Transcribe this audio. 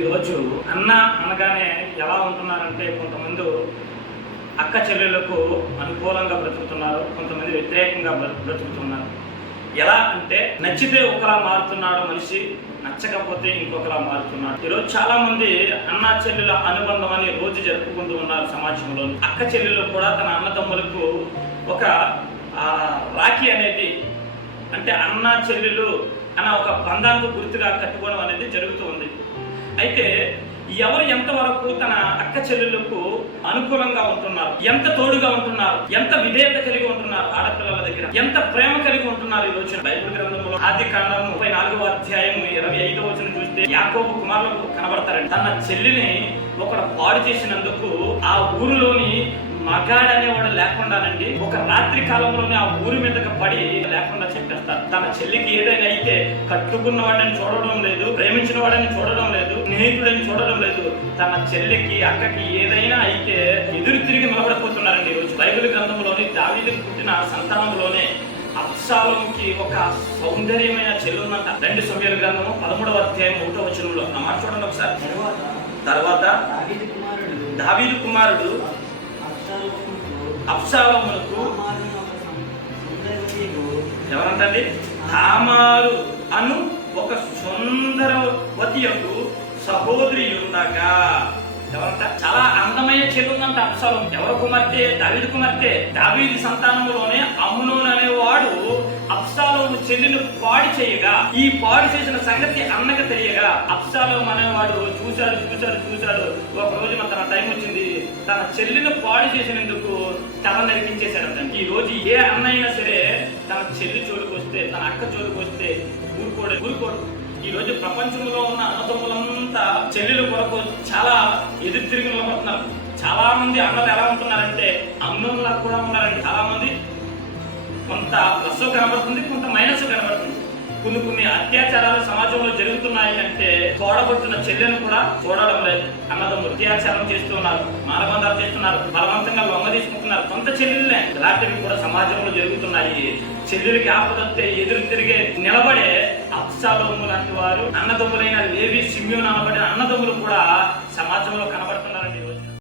ఈరోజు అన్న అనగానే ఎలా ఉంటున్నారంటే కొంతమంది అక్క చెల్లెళ్ళకు అనుకూలంగా బ్రతుకుతున్నారు కొంతమంది వ్యతిరేకంగా బ్రతుకుతున్నారు. ఎలా అంటే నచ్చితే ఒకలా మారుతున్నాడు మనిషి నచ్చకపోతే ఇంకొకలా మారుతున్నాడు. ఈరోజు చాలా మంది అన్న చెల్లెల అనుబంధం అని రోజు జరుపుకుంటూ ఉన్నారు సమాజంలో. అక్క చెల్లెలు కూడా తన అన్నదమ్ములకు ఒక రాఖీ అనేది అంటే అన్న చెల్లెలు అన్న ఒక బంధానికి గుర్తుగా కట్టుకోవడం అనేది జరుగుతూ ఉంది. అయితే ఎవరు ఎంతవరకు తన అక్క చెల్లెళ్ళకు అనుకూలంగా ఉంటున్నారు? ఎంత తోడుగా ఉంటున్నారు? ఎంత విధేయత కలిగి ఉంటున్నారు ఆడపిల్లల దగ్గర? ఎంత ప్రేమ కలిగి ఉంటున్నారు ఈ రోజు బైబిల్ గ్రంథంలో ఆది కాండం ముప్పై నాలుగవ అధ్యాయం ఇరవై ఐదవ వచ్చిన చూస్తే యాకోబు కుమారులకు కనబడతారండి. తన చెల్లిని ఒకడు పాడు చేసినందుకు ఆ ఊరిలోని మగాడు అనేవాడు లేకుండానండి ఒక రాత్రి కాలంలోనే ఆ ఊరి మీదకి పడి లేకుండా చెప్పేస్తారు. తన చెల్లికి ఏదైనా అయితే కట్టుకున్న వాడిని చూడడం లేదు ప్రేమించిన వాడిని చూడడం లేదు స్నేహితుడని చూడడం లేదు తన చెల్లికి అక్కకి ఏదైనా అయితే ఎదురు తిరిగి నిలబడిపోతున్నారండి ఈరోజు బైబిల్ గ్రంథంలోని దావీదుకు పుట్టిన సంతానంలోనే అప్సాలోకి ఒక సౌందర్యమైన చెల్లి ఉందంట రెండు సమయాల గ్రంథము పదమూడవ అధ్యాయం ఒకటో వచనంలో. మాట చూడండి ఒకసారి. తరువాత తర్వాత దావీదు కుమారుడు దావీదు ఎవరంటండి? తామారు అను ఒక సుందరవతి యొక్క సహోదరి ఉండగా ఎవరంట? చాలా అందమైన చెల్లి ఉందంట అప్సలం ఎవరు కుమార్తె? దావీదు కుమార్తె. దావీది సంతానంలోనే అమ్మునోన్ అనేవాడు అప్సాలోను చెల్లెను పాడి చేయగా ఈ పాడు చేసిన సంగతి అన్నకి తెలియగా అప్సాలో అనేవాడు చూశాడు చూశాడు చూశాడు. ఒక రోజున తన టైం వచ్చింది. తన చెల్లెను పాడు చేసినందుకు తల నరికించేశాడంట ఈ రోజు ఏ అన్నైనా సరే తన చెల్లి చోటుకు వస్తే తన అక్క చోటుకు వస్తే ఊరుకోడు ఊరుకోడు. ఈ రోజు ప్రపంచంలో ఉన్న అన్నదమ్ములంతా చెల్లెల కొరకు చాలా ఎదురు తిరిగి చాలా మంది అన్నలు ఎలా ఉంటున్నారంటే అన్నంలా కూడా ఉన్నారండి. కొంత ప్లస్ కనబడుతుంది కొంత మైనస్ కనబడుతుంది. కొన్ని కొన్ని అత్యాచారాలు సమాజంలో జరుగుతున్నాయి అంటే తోడబడుతున్న చెల్లెను కూడా చూడడం లేదు. అన్నదమ్ములు అత్యాచారం చేస్తున్నారు మానబంధాలు చేస్తున్నారు బలవంతంగా లొంగ తీసుకుంటున్నారు. కొంత చెల్లెళ్ళే ఇలాంటివి కూడా సమాజంలో జరుగుతున్నాయి. చెల్లెలకి ఆపదొస్తే ఎదురు తిరిగే నిలబడే అప్సాలోము లాంటి వారు అన్నదమ్ములైన లేవి సిమ్యోన్ అనబడిన అన్నదమ్ములు కూడా సమాజంలో కనబడుతున్నారు.